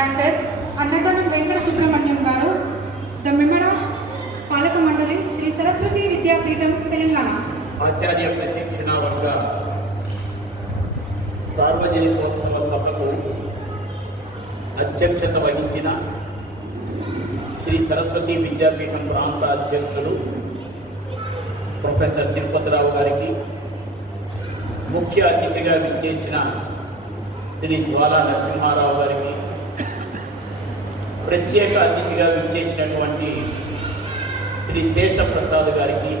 Doctor అన్నదానం వెంకట సుబ్రహ్మణ్యం గారు, the member of పాలక మండలి, శ్రీ సరస్వతి విద్యాపీఠం, తెలంగాణ. ఆచార్య ప్రశిక్షణ వర్గ సార్వజనికోత్సవ సభకు అధ్యక్షత వహించిన శ్రీ సరస్వతి విద్యాపీఠం ప్రాంత అధ్యక్షులు ప్రొఫెసర్ తిరుపతిరావు గారికి, ముఖ్య అతిథిగా విచ్చేసిన శ్రీ జ్వాలా నరసింహారావు గారికి, ప్రత్యేక అతిథిగా విచ్చేసినటువంటి శ్రీ శేషప్రసాద్ గారికి,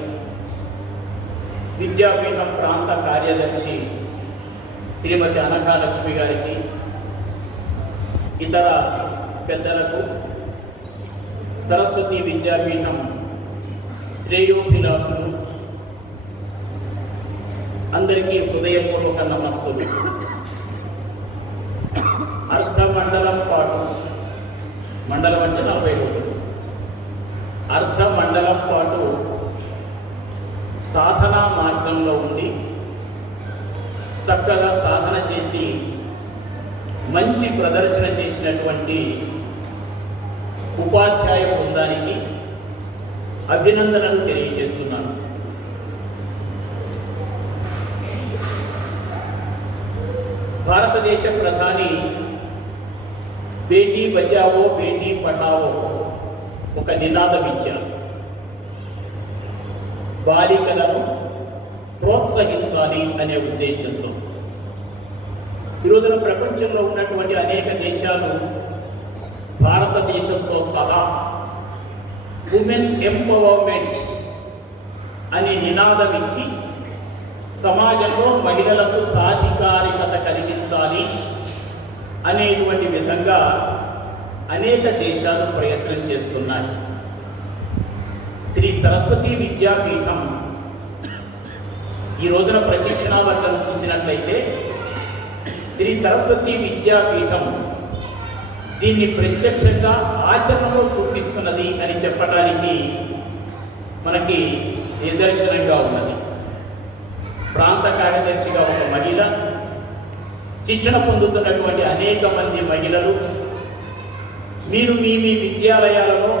విద్యాపీఠం ప్రాంత కార్యదర్శి శ్రీమతి అనకాలక్ష్మి గారికి, ఇతర పెద్దలకు, సరస్వతి విద్యాపీఠం శ్రేయోభిలాషులు అందరికీ హృదయపూర్వక నమస్సులు. అర్ధ మండలం పాటు, మండలం అంటే 40 రోజులు, అర్ధ మండలం పాటు సాధనా మార్గంలో ఉండి చక్కగా సాధన చేసి మంచి ప్రదర్శన చేసినటువంటి ఉపాధ్యాయ బృందానికి అభినందనలు తెలియజేస్తున్నాను. భారతదేశ ప్రధాని బేటీ బచావో బేటీ పఢావో ఒక నినాదం ఇచ్చారు. బాలికలను ప్రోత్సహించాలి అనే ఉద్దేశంతో ఈరోజున ప్రపంచంలో ఉన్నటువంటి అనేక దేశాలు భారతదేశంతో సహా ఉమెన్ ఎంపవర్మెంట్ అనే నినాదం ఇచ్చి సమాజంలో మహిళలకు సాధికారికత కలిగించాలి అనేటువంటి విధంగా అనేక దేశాలు ప్రయత్నం చేస్తున్నాయి. శ్రీ సరస్వతి విద్యాపీఠం ఈ రోజున ప్రశిక్షణ వర్గం చూసినట్లయితే శ్రీ సరస్వతి విద్యాపీఠం దీన్ని ప్రత్యక్షంగా ఆచరణలో చూపిస్తున్నది అని చెప్పడానికి మనకి నిదర్శనంగా ఉన్నది. ప్రాంత కార్యదర్శిగా ఒక మహిళ, శిక్షణ పొందుతున్నటువంటి అనేక మంది మహిళలు, మీరు మీ విద్యాలయాలలో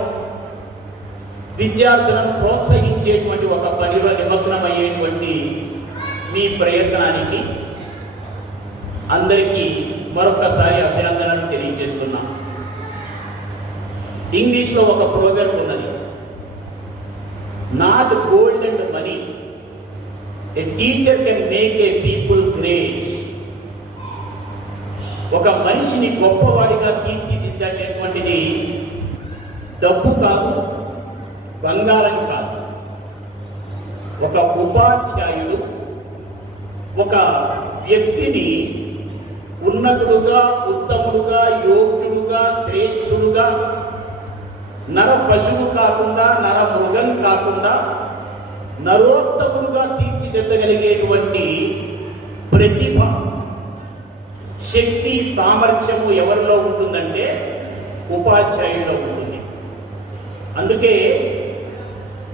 విద్యార్థులను ప్రోత్సహించేటువంటి ఒక పనిలో నిమగ్నమయ్యేటువంటి మీ ప్రయత్నానికి అందరికీ మరొకసారి అభినందనలు తెలియజేస్తున్నాం. ఇంగ్లీష్లో ఒక ప్రోగ్రామ్ ఉన్నది, not gold and money, A teacher can make a people great. ఒక మనిషిని గొప్పవాడిగా తీర్చిదిద్దేటువంటిది డబ్బు కాదు, బంగారం కాదు. ఒక ఉపాధ్యాయుడు ఒక వ్యక్తిని ఉన్నతుడుగా, ఉత్తముడుగా, యోగ్యుడుగా, శ్రేష్ఠుడుగా, నర పశువు కాకుండా, నర మృగం కాకుండా నరోత్తముడుగా తీర్చిదిద్దగలిగేటువంటి ప్రతిభ, శక్తి, సామర్థ్యము ఎవరిలో ఉంటుందంటే ఉపాధ్యాయుల్లో ఉంటుంది. అందుకే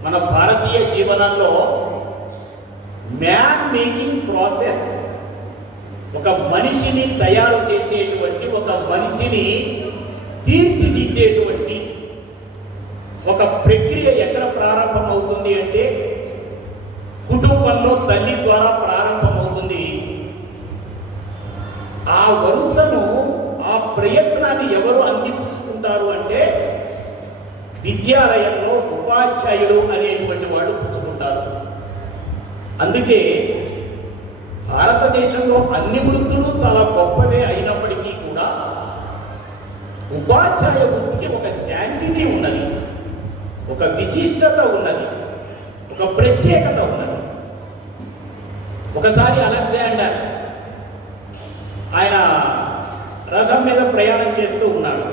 మన భారతీయ జీవనంలో మ్యాన్ మేకింగ్ ప్రాసెస్, ఒక మనిషిని తయారు చేసేటువంటి, ఒక మనిషిని తీర్చిదిద్దేటువంటి ఒక ప్రక్రియ ఎక్కడ ప్రారంభమవుతుంది అంటే కుటుంబంలో తల్లి ద్వారా ప్రారంభమవుతుంది. ఆ వరుసను, ఆ ప్రయత్నాన్ని ఎవరు అందిపుచ్చుకుంటారు అంటే విద్యాలయంలో ఉపాధ్యాయుడు అనేటువంటి వాడు పుచ్చుకుంటారు. అందుకే భారతదేశంలో అన్ని వృత్తులు చాలా గొప్పవే అయినప్పటికీ కూడా ఉపాధ్యాయ వృత్తికి ఒక శాంటిటీ ఉన్నది, ఒక విశిష్టత ఉన్నది, ఒక ప్రత్యేకత ఉన్నది. ఒకసారి అలెగ్జాండర్ ఆయన రథం మీద ప్రయాణం చేస్తూ ఉన్నాడు.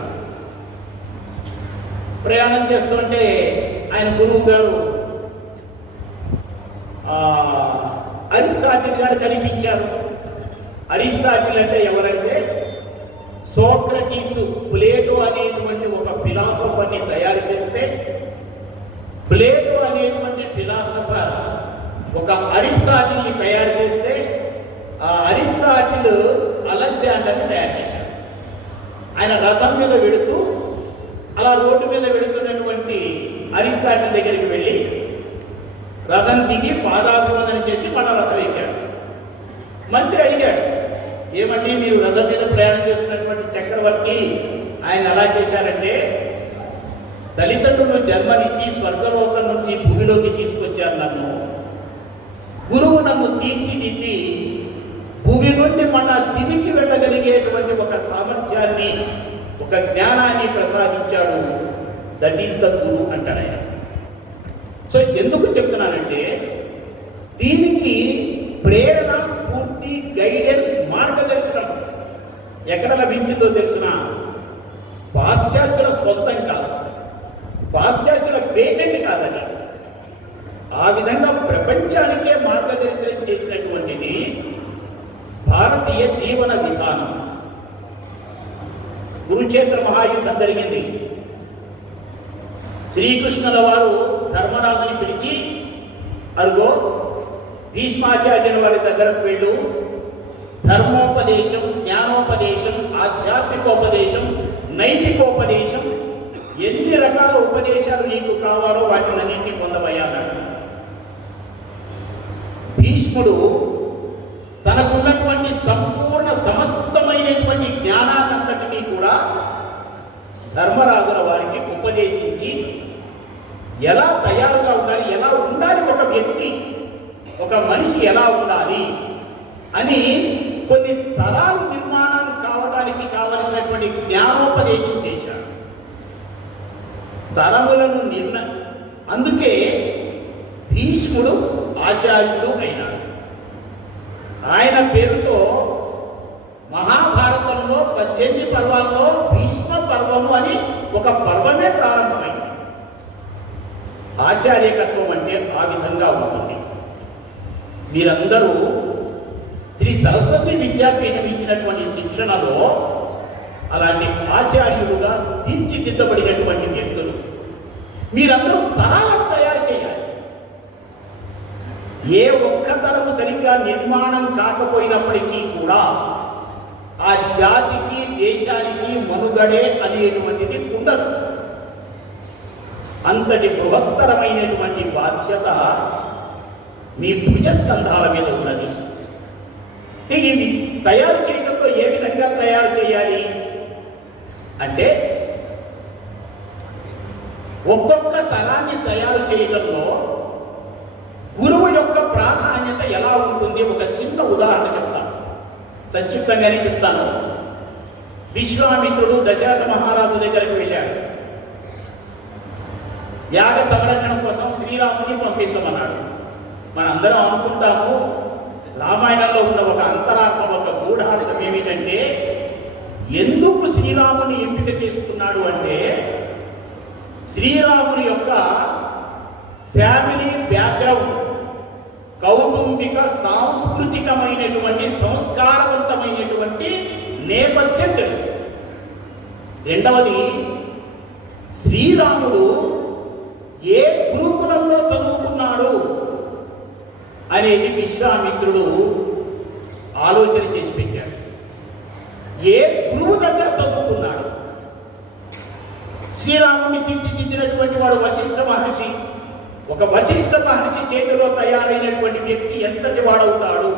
ప్రయాణం చేస్తుంటే ఆయన గురువు గారు అరిస్టాటిల్ గారు కనిపించారు. అరిస్టాటిల్ అంటే ఎవరంటే సోక్రటీసు, ప్లేటో అనేటువంటి ఒక ఫిలాసఫర్ని తయారు చేస్తే ప్లేటో అనేటువంటి ఫిలాసఫర్ ఒక అరిస్టాటిల్ని తయారు చేస్తే ఆ అరిస్టాటిల్ అలెగ్జాండర్ని తయారు చేశాడు. ఆయన రథం మీద వెళుతూ అలా రోడ్డు మీద వెళుతున్నటువంటి అరిస్టాటిల్ దగ్గరికి వెళ్ళి రథం దిగి పాదాభివందన చేసి మన రథం ఎక్కాడు. మంత్రి అడిగాడు, ఏమండి మీరు రథం మీద ప్రయాణం చేస్తున్నటువంటి చక్రవర్తి ఆయన ఎలా చేశారంటే, తల్లిదండ్రులు జన్మనిచ్చి స్వర్గలోకం నుంచి భూమిలోకి తీసుకొచ్చారు నన్ను, గురువు నన్ను తీర్చిదిద్ది భూమి నుండి మన దివికి వెళ్ళగలిగేటువంటి ఒక సామర్థ్యాన్ని, ఒక జ్ఞానాన్ని ప్రసాదించాడు. దట్ ఈస్ ద గురు అంటాడు ఆయన. సో ఎందుకు చెప్తున్నానంటే, దీనికి ప్రేరణ, స్ఫూర్తి, గైడెన్స్, మార్గదర్శనం ఎక్కడ లభించిందో తెలిసిన పాశ్చాత్యుల సొంతం కాదు, పాశ్చాత్యుల పేటెంట్ కాదని. ఆ విధంగా ప్రపంచానికే మార్గదర్శనం చేసినటువంటిది భారతీయ జీవన విధానం. కురుక్షేత్ర మహాయుద్ధం జరిగింది. శ్రీకృష్ణుల వారు ధర్మరాజుని పిలిచి, అరుగో భీష్మాచార్యుల వారి దగ్గరకు వెళ్ళు, ధర్మోపదేశం, జ్ఞానోపదేశం, ఆధ్యాత్మికోపదేశం, నైతికోపదేశం, ఎన్ని రకాల ఉపదేశాలు నీకు కావాలో వాటినన్నింటినీ పొందవయ్యా అన్నాడు. భీష్ముడు తనకున్నటువంటి సంపూర్ణ సమస్తమైనటువంటి జ్ఞానాన్నంతటినీ కూడా ధర్మరాజుల వారికి ఉపదేశించి ఎలా తయారుగా ఉండాలి, ఎలా ఉండాలి ఒక వ్యక్తి, ఒక మనిషి ఎలా ఉండాలి అని కొన్ని తరాలు నిర్మాణం కావడానికి కావలసినటువంటి జ్ఞానోపదేశం చేశాడు. తరములను అందుకే భీష్ముడు ఆచార్యుడు అయినాడు. ఆయన పేరుతో మహాభారతంలో 18 పర్వాల్లో భీష్మ పర్వము అని ఒక పర్వమే ప్రారంభమైంది. ఆచార్యకత్వం అంటే ఆ విధంగా ఉంటుంది. మీరందరూ శ్రీ సరస్వతి విద్యాపీఠం ఇచ్చినటువంటి శిక్షణలో అలాంటి ఆచార్యులుగా తీర్చిదిద్దబడినటువంటి వ్యక్తులు. మీరందరూ తరాలను తయారు చేయాలి. ఏ ఒక్క తరము సరిగ్గా నిర్మాణం కాకపోయినప్పటికీ కూడా ఆ జాతికి, దేశానికి మనుగడే అనేటువంటిది ఉండదు. అంతటి బృహత్తరమైనటువంటి బాధ్యత మీ భుజస్కంధాల మీద ఉన్నది. ఇవి తయారు చేయడంలో ఏ విధంగా తయారు చేయాలి అంటే, ఒక్కొక్క తరాన్ని తయారు చేయడంలో గురువు యొక్క ప్రాధాన్యత ఎలా ఉంటుంది ఒక చిన్న ఉదాహరణ చెప్తాను, సంక్షిప్తంగానే చెప్తాను. విశ్వామిత్రుడు దశరథ మహారాజు దగ్గరికి వెళ్ళాడు. యాగ సంరక్షణ కోసం శ్రీరాముని పంపించమన్నాడు. మనందరం అనుకుంటాము రామాయణంలో ఉన్న ఒక అంతరార్థం, ఒక గూఢార్థం ఏమిటంటే, ఎందుకు శ్రీరాముని ఎంపిక చేసుకున్నాడు అంటే, శ్రీరాముని యొక్క ఫ్యామిలీ బ్యాక్గ్రౌండ్, కౌటుంబిక సాంస్కృతికమైనటువంటి సంస్కారవంతమైనటువంటి నేపథ్యం తెలుసు. రెండవది, శ్రీరాముడు ఏ గురుకులంలో చదువుకున్నాడు అనేది విశ్వామిత్రుడు ఆలోచన చేసి పెట్టాడు. ఏ గురువు దగ్గర చదువుకున్నాడు? శ్రీరాముడిని తీర్చిదిద్దినటువంటి వాడు వశిష్ఠ మహర్షి. ఒక వశిష్ఠ మహర్షి చేతిలో తయారైనటువంటి వ్యక్తి ఎంతటి వాడవుతాడు?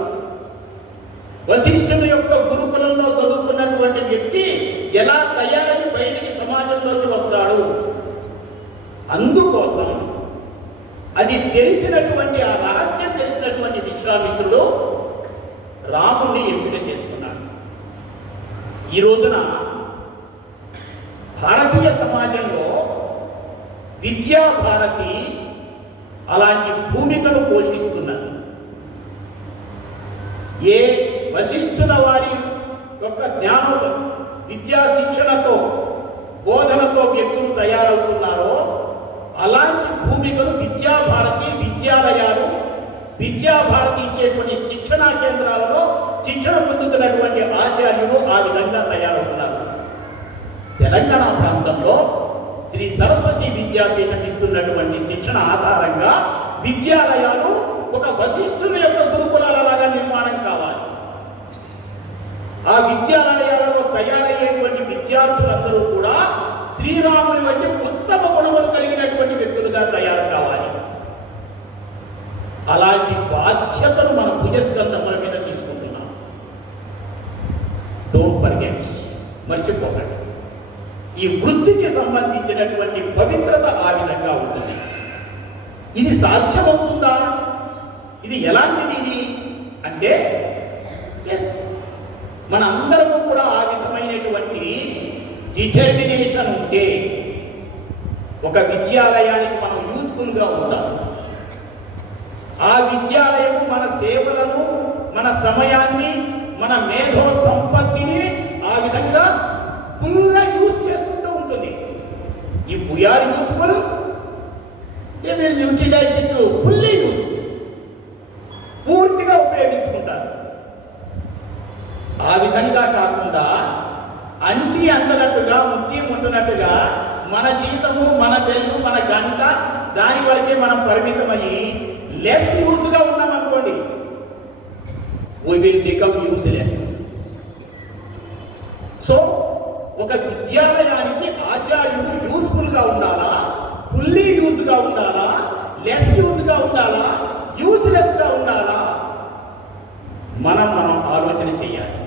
వశిష్ఠుని యొక్క గురుకులంలో చదువుకున్నటువంటి వ్యక్తి ఎలా తయారై బయటికి సమాజంలోకి వస్తాడు? అందుకోసం అది తెలిసినటువంటి, ఆ రహస్యం తెలిసినటువంటి విశ్వామిత్రుడు రాముణ్ణి ఎంపిక చేసుకున్నాడు. ఈ రోజున భారతీయ సమాజంలో విద్యాభారతి అలాంటి భూమికను పోషిస్తున్నది. ఏ వశిష్ఠుల వారి యొక్క జ్ఞాన విద్యా శిక్షణతో, బోధనతో వ్యక్తులు తయారవుతున్నారో అలాంటి భూమికలు విద్యాభారతి, విద్యాలయాలు, విద్యాభారతి ఇచ్చేటువంటి శిక్షణా కేంద్రాలలో శిక్షణ పొందుతున్నటువంటి ఆచార్యులు ఆ విధంగా తయారవుతున్నారు. తెలంగాణ ప్రాంతంలో శ్రీ సరస్వతి విద్యాపీఠం ఇస్తున్నటువంటి శిక్షణ ఆధారంగా విద్యాలయాలు ఒక వశిష్ఠుని యొక్క గురుకులాలలాగా నిర్మాణం కావాలి. ఆ విద్యాలయాలలో తయారయ్యేటువంటి విద్యార్థులు విద్యార్థులందరూ కూడా శ్రీరాముని వంటి ఉత్తమ గుణములు కలిగినటువంటి వ్యక్తులుగా తయారు కావాలి. అలాంటి బాధ్యతను మన భుజస్కంధముల మీద తీసుకుంటున్నాం. డోంట్ ఫర్గెట్, మర్చిపోకండి. ఈ వృత్తికి సంబంధించినటువంటి పవిత్రత ఆ విధంగా ఉంటుంది. ఇది సాధ్యమవుతుందా? ఇది ఎలాంటిది ఇది అంటే మన అందరము కూడా ఆ విధమైనటువంటి డిటర్మినేషన్ ఉంటే ఒక విద్యాలయానికి మనం యూస్ఫుల్గా ఉంటాం. ఆ విద్యాలయము మన సేవలను, మన సమయాన్ని, మన మేధో సంపత్తిని ఆ విధంగా ఫుల్గా యూజ్ చేసుకుంటూ ఉంటుంది. ఈ we are useful, they will utilize it fully use, పూర్తిగా ఉపయోగించుకుంటారు. ఆ విధంగా కాకుండా అంటి అంతనట్టుగా ముట్టి ముట్టనట్టుగా మన జీతము, మన బెల్లు, మన గంట దాని వరకే మనం పరిమితమయ్యి లెస్ యూజ్గా ఉన్నామనుకోండి, we will become useless. So ఒక విద్యాలయానికి ఆచార్యుడు యూస్ఫుల్గా ఉండాలా, ఫుల్లీ యూజ్గా ఉండాలా, లెస్ యూజ్గా ఉండాలా, యూజ్లెస్గా ఉండాలా, మనం ఆలోచన చేయాలి.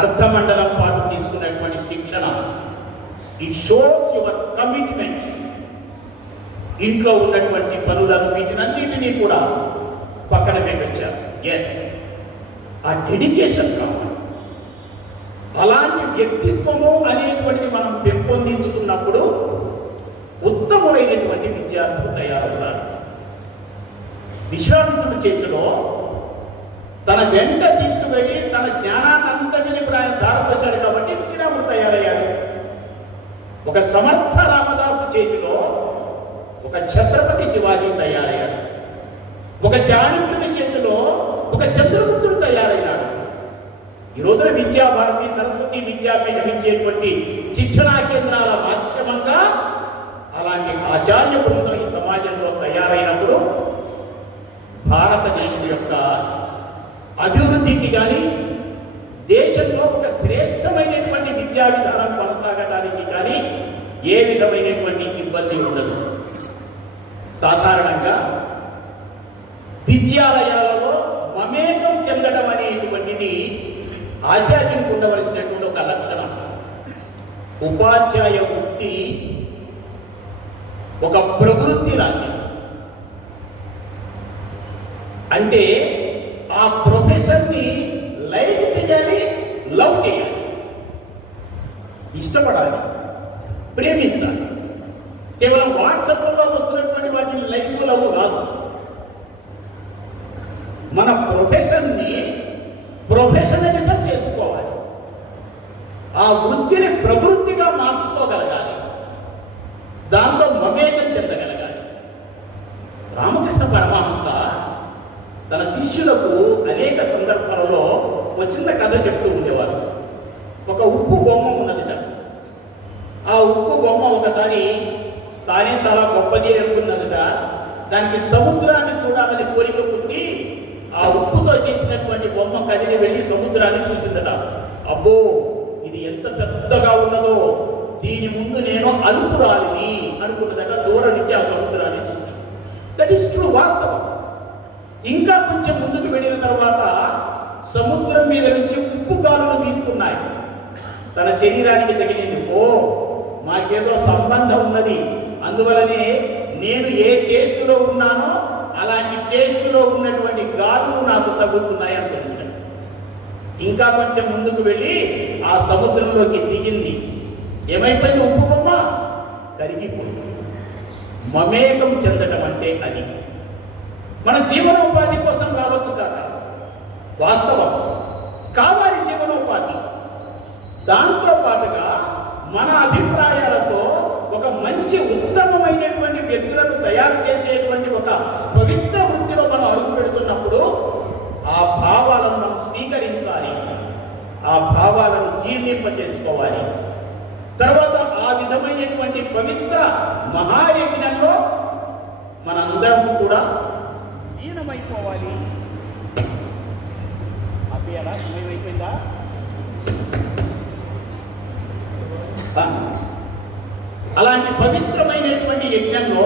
అర్ధమండలం పాటు తీసుకున్నటువంటి శిక్షణ, ఇట్ షోస్ యువర్ కమిట్మెంట్. ఇంట్లో ఉన్నటువంటి పనులను వీటినన్నిటినీ కూడా పక్కన పెట్టొచ్చారు. ఎస్, ఆ డెడికేషన్ కావాలి. అలాంటి వ్యక్తిత్వము అనేటువంటిది మనం పెంపొందించుకున్నప్పుడు ఉత్తములైనటువంటి విద్యార్థులు తయారవుతారు. విశ్వామిత్రుడి చేతిలో తన వెంట తీసుకువెళ్ళి తన జ్ఞానాన్నంతటినీ కూడా ఆయన దారపోశాడు కాబట్టి శ్రీరాముడు తయారయ్యాడు. ఒక సమర్థ రామదాసు చేతిలో ఒక ఛత్రపతి శివాజీ తయారయ్యాడు. ఒక చాణక్యుడి చేతిలో ఒక చంద్రగుప్తుడు తయారైనాడు. ఈ రోజున విద్యాభారతి, సరస్వతి విద్యాపీఠం ఇచ్చేటువంటి శిక్షణా కేంద్రాల మాధ్యమంగా అలాంటి ఆచార్య బృందం ఈ సమాజంలో తయారైనప్పుడు భారతదేశం యొక్క అభివృద్ధికి కానీ, దేశంలో ఒక శ్రేష్టమైనటువంటి విద్యా విధానం కొనసాగడానికి కానీ ఏ విధమైనటువంటి ఇబ్బంది ఉండదు. సాధారణంగా విద్యాలయాలలో మమేకం చెందడం అనేటువంటిది ఆచార్యునికి ఉండవలసినటువంటి ఒక లక్షణం. ఉపాధ్యాయ వృత్తి ఒక ప్రవృత్తి లాంటిది. అంటే ఆ ప్రొఫెషన్ని లైక్ చేయాలి, లవ్ చేయాలి, ఇష్టపడాలి, ప్రేమించాలి. కేవలం వాట్సాప్లో వస్తున్నటువంటి వాటిని లైక్ లవ్ కాదు. మన ప్రొఫెషన్ని ప్రొఫెషనలిజం చేసుకోవాలి. ఆ వృత్తిని ప్రవృత్తిగా మార్చుకోగలగాలి. దాంతో మమేకం చెందగలగాలి. రామకృష్ణ పరమహంస తన శిష్యులకు అనేక సందర్భాలలో ఒక చిన్న కథ చెప్తూ ఉండేవారు. ఒక ఉప్పు బొమ్మ ఉన్నదిట. ఆ ఉప్పు బొమ్మ ఒకసారి తానే చాలా గొప్పది అనుకున్నదిట. దానికి సముద్రాన్ని చూడాలని కోరిక పుట్టి ఆ ఉప్పుతో చేసినటువంటి బొమ్మ కదిలి వెళ్ళి సముద్రాన్ని చూసిందట. అబ్బో, ఇది ఎంత పెద్దగా ఉన్నదో, దీని ముందు నేను అల్పురాలిని అనుకున్నదట. దూరం నుంచి ఆ సముద్రాన్ని చూసి. దట్ ఈస్ ట్రూ, వాస్తవం. ఇంకా కొంచెం ముందుకు వెళ్ళిన తర్వాత సముద్రం మీద నుంచి ఉప్పు గాలులు వీస్తున్నాయి. తన శరీరానికి తగిలింది. ఓ, మాకేదో సంబంధం ఉన్నది, అందువలనే నేను ఏ టేస్టులో ఉన్నానో అలాంటి టేస్టులో ఉన్నటువంటి గాలులు నాకు తగులుతున్నాయి అనుకుంటున్నాను. ఇంకా కొంచెం ముందుకు వెళ్ళి ఆ సముద్రంలోకి దిగింది. ఏమైపోయింది? ఉప్పు బొమ్మ కరిగిపోయింది. మమేకం చెందటం అంటే అది. మన జీవనోపాధి కోసం రావచ్చు కాక, వాస్తవం కావాలి జీవనోపాధి. దాంతో పాటుగా మన అభిప్రాయాలతో ఒక మంచి ఉత్తమమైనటువంటి వ్యక్తులను తయారు చేసేటువంటి ఒక పవిత్ర వృత్తిలో మనం అడుగు పెడుతున్నప్పుడు ఆ భావాలను మనం స్వీకరించాలి. ఆ భావాలను జీర్ణింపజేసుకోవాలి. తర్వాత ఆ విధమైనటువంటి పవిత్ర మహాయజ్ఞంలో మనందరం కూడా లీనమైపోవాలి. అభ్యరా సమయం అయిపోయిందా? అలాంటి పవిత్రమైనటువంటి యజ్ఞంలో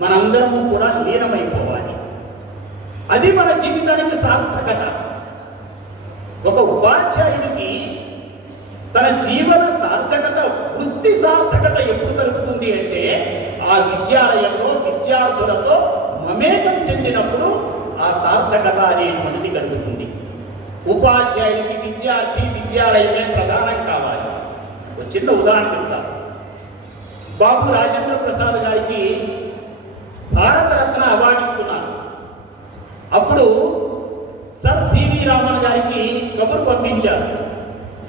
మనందరము కూడా లీనమైపోవాలి. అది మన జీవితానికి సార్థకత. ఒక ఉపాధ్యాయుడికి తన జీవన సార్థకత, వృత్తి సార్థకత ఎప్పుడు కలుగుతుంది అంటే ఆ విద్యాలయంలో విద్యార్థులతో మమేకం చెందినప్పుడు ఆ సార్థకత అనేటువంటిది కలుగుతుంది. ఉపాధ్యాయుడికి విద్యార్థి విద్యాలయమే ప్రధానం కావాలి. ఒక చిన్న ఉదాహరణ చెప్తాను. బాబు రాజేంద్ర ప్రసాద్ గారికి భారతరత్న అవార్డు ఇస్తున్నారు. అప్పుడు సర్ సివి రామన్ గారికి కబురు పంపించారు.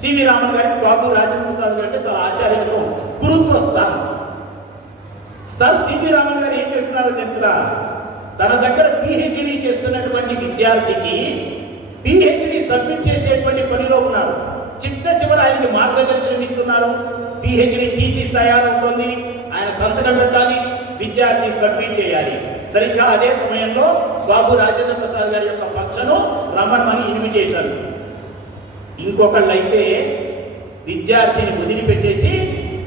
సివి రామన్ గారికి బాబు రాజేంద్ర ప్రసాద్ గారు అంటే చాలా ఆచార్యంతో గురుత్వ స్థానం. సర్ సివి రామన్ గారు ఏం చేస్తున్నారో తెలిసిన, తన దగ్గర పిహెచ్డి చేస్తున్నటువంటి విద్యార్థికి పిహెచ్డి సబ్మిట్ చేసేటువంటి పనిలో ఉన్నారు. చిట్ట చివరి ఆయనకి మార్గదర్శనం ఇస్తున్నారు. పిహెచ్డి థీసిస్ తయారవుతుంది, ఆయన సంతకం పెట్టాలి, విద్యార్థి సబ్మిట్ చేయాలి. సరిగ్గా అదే సమయంలో బాబు రాజేంద్ర ప్రసాద్ గారి యొక్క పక్షను రమ్మని ఇన్విటేషన్. ఇంకొకళ్ళు అయితే విద్యార్థిని వదిలిపెట్టేసి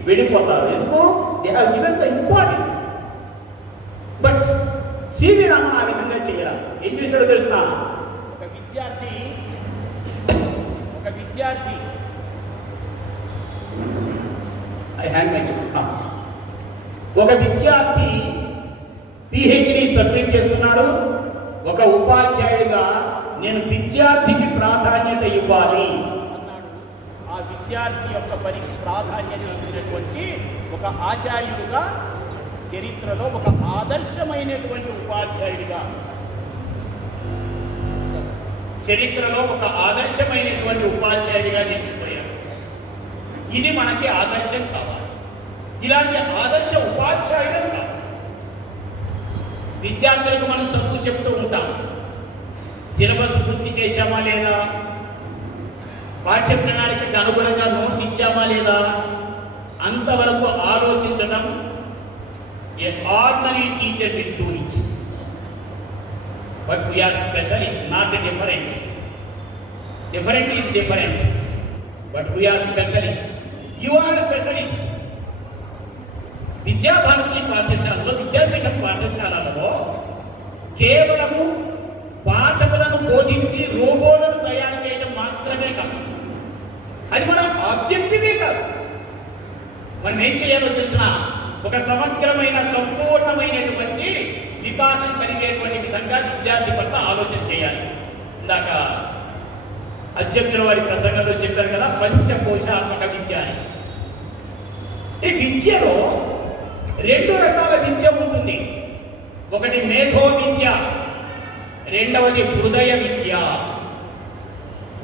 వెళ్ళిపోతారు. ఎందుకు? They have given the importance. But C V Raman ఆ విధంగా చేయాలి. ఏం చేశాడో తెలిసిన, ఒక విద్యార్థి పిహెచ్డి సబ్మిట్ చేస్తున్నాడు. ఒక ఉపాధ్యాయుడిగా నేను విద్యార్థికి ప్రాధాన్యత ఇవ్వాలి అన్నాడు. ఆ విద్యార్థి యొక్క పనికి ప్రాధాన్యత ఇచ్చినటువంటి ఒక ఆచార్యుడిగా, చరిత్రలో ఒక ఆదర్శమైనటువంటి ఉపాధ్యాయుడిగా, చరిత్రలో ఒక ఆదర్శమైనటువంటి ఉపాధ్యాయుడిగా నిలిచిపోయారు. ఇది మనకి ఆదర్శం కావాలి. ఇలాంటి ఆదర్శ ఉపాధ్యాయులు కావాలి. విద్యార్థులకు మనం చదువు చెప్తూ ఉంటాం. సిలబస్ పూర్తి చేశామా లేదా, పాఠ్య ప్రణాళికకి అనుగుణంగా నోట్స్ ఇచ్చామా లేదా, అంతవరకు ఆలోచించడం a ordinary teacher will do it. But we are specialist, not different. Different is different. But we are specialist. You are specialist. Vidya Bharati పాఠశాలలో, విద్యాపీఠం పాఠశాలలో కేవలము పాఠకులను బోధించి రోబోలను తయారు చేయడం మాత్రమే కాదు. అది మన ఆబ్జెక్టివే కాదు. మనం ఏం చేయాలో తెలిసిన, ఒక సమగ్రమైన సంపూర్ణమైనటువంటి వికాసం కలిగేటువంటి విధంగా విద్యార్థి పట్ల ఆలోచన చేయాలి. ఇందాక అధ్యక్షుల వారి ప్రసంగంలో చెప్పారు కదా, పంచకోశాత్మక విద్య అని. ఈ విద్యలో రెండు రకాల విద్య ఉంటుంది. ఒకటి మేధో విద్య, రెండవది హృదయ విద్య.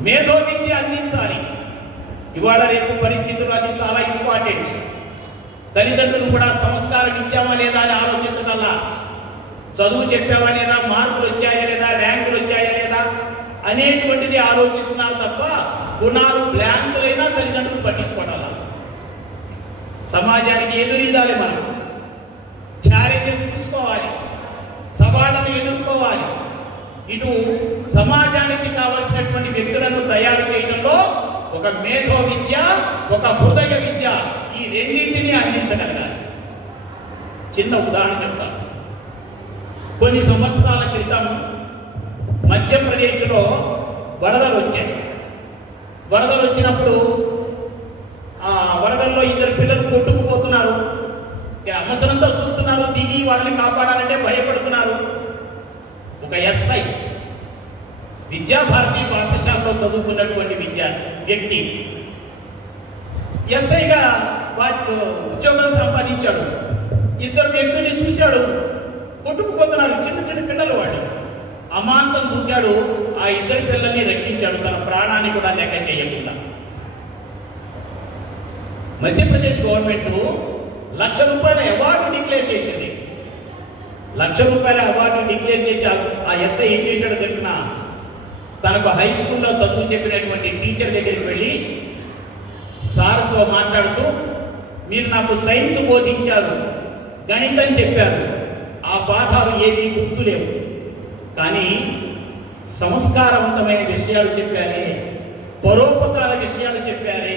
మేధో విద్య అందించాలి. ఇవాళ రేపు పరిస్థితులు అది చాలా ఇంపార్టెంట్. తల్లిదండ్రులు కూడా సంస్కారం ఇచ్చామా లేదా అని ఆలోచించటల్లా, చదువు చెప్పావా లేదా, మార్కులు వచ్చాయా లేదా, ర్యాంకులు వచ్చాయా లేదా అనేటువంటిది ఆలోచిస్తున్నారు తప్ప గుణాలు బ్లాంకులైనా తల్లిదండ్రులు పట్టించుకోవడాల. సమాజానికి ఎదురీదాలి. మనం ఛాలెంజెస్ తీసుకోవాలి, సవాళ్ళను ఎదుర్కోవాలి. ఇటు సమాజానికి కావలసినటువంటి వ్యక్తులను తయారు చేయడంలో ఒక మేధో విద్య, ఒక హృదయ విద్య, ఈ రెండింటినీ అందించగలగాలి. చిన్న ఉదాహరణ చెప్తాను. కొన్ని సంవత్సరాల క్రితం మధ్యప్రదేశ్లో వరదలు వచ్చాయి. వరదలు వచ్చినప్పుడు ఆ వరదల్లో ఇద్దరు పిల్లలు కొట్టుకుపోతున్నారు. అవసరంతో చూస్తున్నారు, దిగి వాళ్ళని కాపాడాలంటే భయపడుతున్నారు. ఒక ఎస్ఐ, విద్యాభారతి పాఠశాలలో చదువుకున్నటువంటి వ్యక్తి ఎస్ఐగా ఉద్యోగాలు సంపాదించాడు. ఇద్దరు వ్యక్తుల్ని చూశాడు, కొట్టుకుపోతున్నారు, చిన్న చిన్న పిల్లలు. వాళ్ళు అమాంతం దూకాడు, ఆ ఇద్దరు పిల్లల్ని రక్షించాడు, తన ప్రాణాన్ని కూడా లెక్క చేయకుండా. మధ్యప్రదేశ్ గవర్నమెంట్ ₹1,00,000 అవార్డు డిక్లేర్ చేసింది. ₹1,00,000 అవార్డు డిక్లేర్ చేసి ఆ ఎస్ఐ ఏం చేశాడో తెలిసిన, తనకు హై స్కూల్లో చదువు చెప్పినటువంటి టీచర్ దగ్గరికి వెళ్ళి సార్తో మాట్లాడుతూ, మీరు నాకు సైన్స్ బోధించారు, గణితం చెప్పారు, ఆ పాఠాలు ఏమీ గుర్తులేవు, కానీ సంస్కారవంతమైన విషయాలు చెప్పారే, పరోపకార విషయాలు చెప్పారే,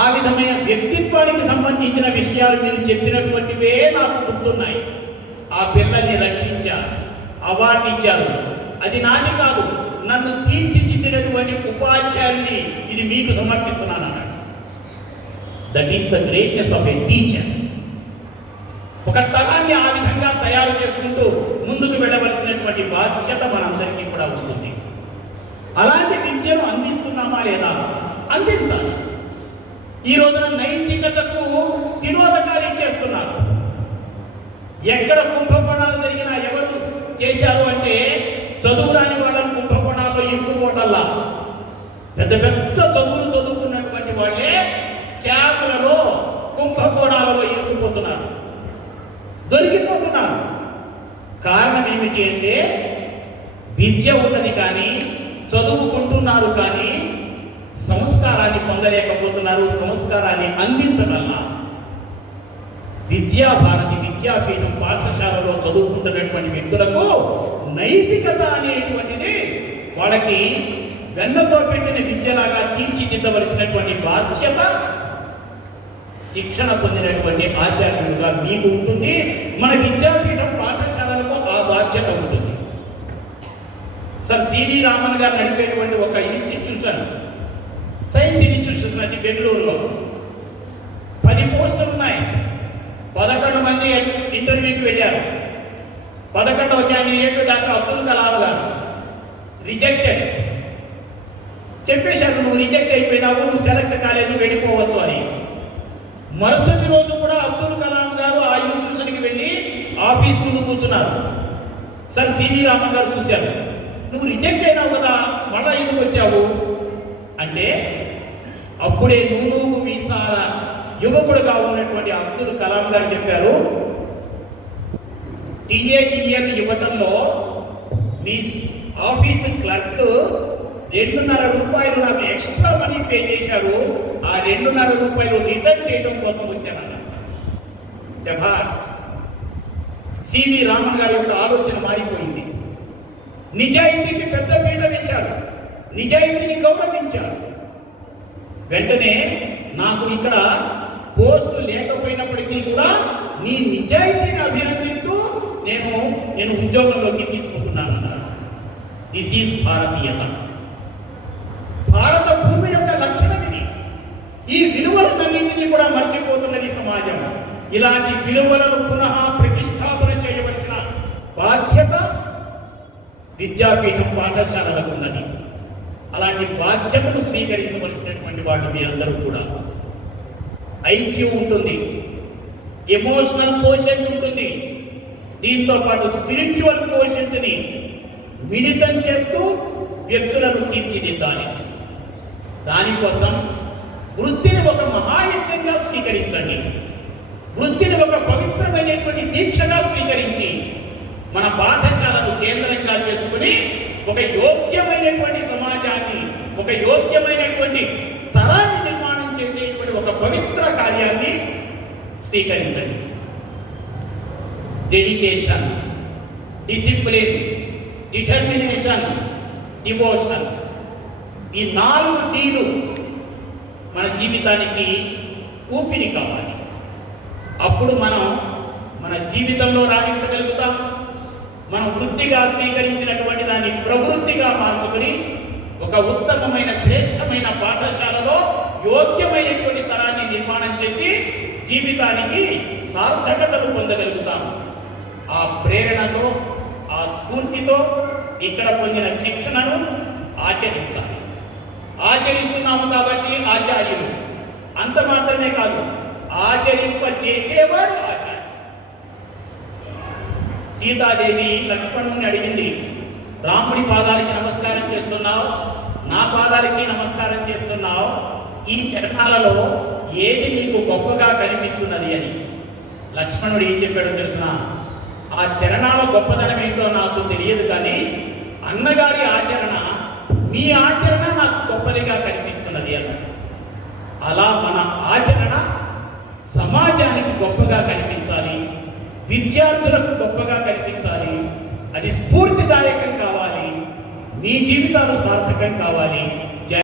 ఆ విధమైన వ్యక్తిత్వానికి సంబంధించిన విషయాలు మీరు చెప్పినటువంటివే నాకు గుర్తున్నాయి. ఆ పిల్లల్ని రక్షించా, అవార్డు ఇచ్చారు. అది నాది కాదు, నన్ను తీర్చిదిద్దినటువంటి ఉపాధ్యాయుని ఇది మీకు సమర్పిస్తున్నాను అన్నాడు. That is the greatness of a teacher. ఒక తరాన్ని ఆ విధంగా తయారు చేసుకుంటూ ముందుకు వెళ్ళవలసినటువంటి బాధ్యత మనందరికీ కూడా ఉంటుంది. అలాంటి విద్యను అందిస్తున్నామా లేదా? అందించాలి. ఈ రోజున నైతికతకు తిరోధకాలు ఇచ్చేస్తున్నారు. ఎక్కడ కుంభకోణాలు జరిగినా ఎవరు చేశారు అంటే చదువు రాని వాళ్ళని కుంభకోణాల్లో ఇరుక్కుపోవటల్లా, పెద్ద పెద్ద చదువులు చదువుకున్నటువంటి వాళ్ళే స్కాములలో కుంభకోణాలలో ఇరుక్కుపోతున్నారు, దొరికిపోతున్నారు. కారణం ఏమిటి అంటే విద్య ఉన్నది కానీ, చదువుకుంటున్నారు కానీ సంస్కారాన్ని పొందలేకపోతున్నారు, సంస్కారాన్ని అందించగలరా. విద్యాభారతి విద్యాపీఠం పాఠశాలలో చదువుకుంటున్నటువంటి వ్యక్తులకు నైతికత అనేటువంటిది వాళ్ళకి వెన్నతో పెట్టిన విద్యలాగా తీర్చిదిద్దవలసినటువంటి బాధ్యత శిక్షణ పొందినటువంటి ఆచార్యులుగా మీకు ఉంటుంది. మన విద్యాపీఠం పాఠశాలలకు ఆ బాధ్యత ఉంటుంది. సార్ సివి రామన్ గారు నడిపేటువంటి ఒక ఇన్స్టిట్యూషన్, సైన్స్ ఇన్స్టిట్యూషన్, అది బెంగళూరులో 10 పోస్టులు ఉన్నాయి. 11 మంది ఇంటర్వ్యూకి వెళ్ళారు. 11వ క్యాండిడేట్ డాక్టర్ అబ్దుల్ కలాం గారు రిజెక్టెడ్. చెప్పేశారు, నువ్వు రిజెక్ట్ అయిపోయినావు, నువ్వు సెలెక్ట్ కాలేదు, వెళ్ళిపోవచ్చు అని. మరుసటి రోజు కూడా అబ్దుల్ కలాం గారు ఆ ఇన్స్టిట్యూషన్కి వెళ్ళి ఆఫీస్ ముందు కూర్చున్నారు. సార్ సివి రామన్ గారు చూశారు, నువ్వు రిజెక్ట్ అయినావు కదా, మళ్ళా ఎందుకు వచ్చావు అంటే అప్పుడే నూనూగు మీసాల యువకుడుగా ఉన్నటువంటి అబ్దుల్ కలాం గారు చెప్పారు, టీఏటీఏలు ఇవ్వటంలో మీ ఆఫీసు క్లర్క్ 2.5 రూపాయలు నాకు ఎక్స్ట్రా మనీ పే చేశారు, ఆ 2.5 రూపాయలు రిటర్న్ చేయడం కోసం వచ్చానన్న. శభాష్. సివి రామన్ గారి యొక్క ఆలోచన మారిపోయింది. నిజాయితీకి పెద్ద పీట వేశారు, నిజాయితీని గౌరవించారు. వెంటనే నాకు ఇక్కడ పోస్టు లేకపోయినప్పటికీ కూడా నీ నిజాయితీని అభినందిస్తూ నేను ఉద్యోగంలోకి తీసుకుంటున్నానన్నారు. This is భారతీయత. భారత భూమి యొక్క లక్షణం ఇది. ఈ విలువలన్నింటినీ కూడా మర్చిపోతున్నది సమాజం. ఇలాంటి విలువలను పునః ప్రతిష్టాపన చేయవలసిన బాధ్యత విద్యాపీఠం పాఠశాలలకు ఉన్నది. అలాంటి బాధ్యతను స్వీకరించవలసినటువంటి వాళ్ళు మీరందరూ కూడా. ఐక్యూ ఉంటుంది, ఎమోషనల్ కోషెంట్ ఉంటుంది, దీంతో పాటు స్పిరిచువల్ కోషెంట్ని మిళితం చేస్తూ వ్యక్తులను తీర్చిదిద్దాలి. దానికోసం వృత్తిని ఒక మహాయజ్ఞంగా స్వీకరించండి. వృత్తిని ఒక పవిత్రమైనటువంటి దీక్షగా స్వీకరించి మన పాఠశాలను కేంద్రంగా చేసుకుని ఒక యోగ్యమైనటువంటి సమాజాన్ని, ఒక యోగ్యమైనటువంటి తరాన్ని నిర్మాణం చేసేటువంటి ఒక పవిత్ర కార్యాన్ని స్వీకరించండి. డెడికేషన్, డిసిప్లిన్, డిటర్మినేషన్, డివోషన్, ఈ 4 డీలు మన జీవితానికి ఊపిరి కావాలి. అప్పుడు మనం మన జీవితంలో రాణించగలుగుతాం. మనం వృత్తిగా స్వీకరించినటువంటి దాన్ని ప్రవృత్తిగా మార్చుకుని ఒక ఉత్తమమైన శ్రేష్టమైన పాఠశాలలో యోగ్యమైనటువంటి తరాన్ని నిర్మాణం చేసి జీవితానికి సార్థకతను పొందగలుగుతాం. ఆ ప్రేరణతో, ఆ స్ఫూర్తితో ఇక్కడ పొందిన శిక్షణను ఆచరించాలి. ఆచరిస్తున్నాము కాబట్టి ఆచార్యులు. అంత మాత్రమే కాదు, ఆచరింప చేసేవాడు ఆచార్య. సీతాదేవి లక్ష్మణుని అడిగింది, రాముడి పాదాలకి నమస్కారం చేస్తున్నావు, నా పాదాలకి నమస్కారం చేస్తున్నావు, ఈ చరణాలలో ఏది నీకు గొప్పగా కనిపిస్తున్నది అని. లక్ష్మణుడు ఏం చెప్పాడో తెలుసునా? ఆ చరణాల గొప్పదనం ఏంటో నాకు తెలియదు, కానీ అన్నగారి ఆచరణ, మీ ఆచరణ నాకు గొప్పదిగా కనిపిస్తున్నది అన్నాడు. అలా మన ఆచరణ సమాజానికి గొప్పగా కనిపించాలి, విద్యార్థులకు గొప్పగా కనిపించాలి, అది స్ఫూర్తిదాయకం కావాలి, మీ జీవితాలు సార్థకం కావాలి.